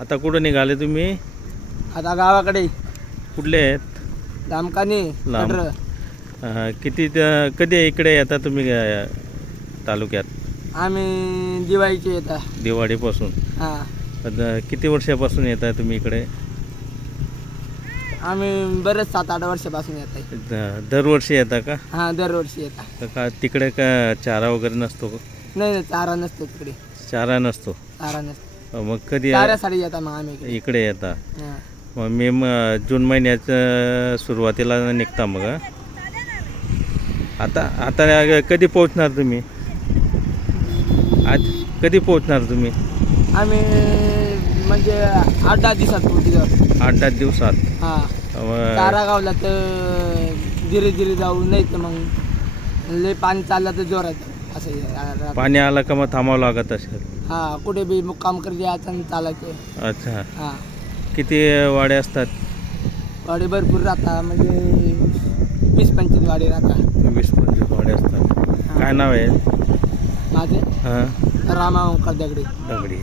आता कुठं निघाले तुम्ही? आता गावाकडे. कुठले आहेत? लांबकानी लांब. कटरं. अं, किती त- कधी इकडे येता तुम्ही अं, तालुक्यात? आम्ही दिवाळीचे येतात दिवाळीपासून. हां. आता किती वर्षापासून येत आहे तुम्ही इकडे? आम्ही बरेच सात आठ वर्षापासून येत आहे द- दरवर्षी येता का? हां दरवर्षी येतात तर का तिकडे का चारा वगैरे नसतो? का? नाही नाही चारा नसतो तिकडे. चारा नसतो. चारा नसतो. मग कधी चाऱ्यासाठी येतात मग आम्ही इकडे. येता. हां. मग मे म- जून महिन्याच्या सुरुवातीला निघता मग हं? आता आता कधी पोहोचणार तुम्ही? आज कधी पोहोचणार तुम्ही? आम्ही म्हणजे आठ दहा दिवसात आठ दहा दिवसात. हां. मग चारा गावला तर धीरे धीरे जाऊ नाही तर मग लय पाणी चाललं तर जोरात असं आहे. पाणी आलं का मग थांबावं लागत असेल. हा कुठे बी मुक्काम कर द्यायचं आणि चालायचं अच्छा. हा. किती वाडे असतात? गाडी भरपूर राहता म्हणजे वीस पंचवीस गाडी राहता वीस पंचवीस वाडे असतात. काय नाव आहे? माझे? हां. रामा ओंकार दगडे. दगडी.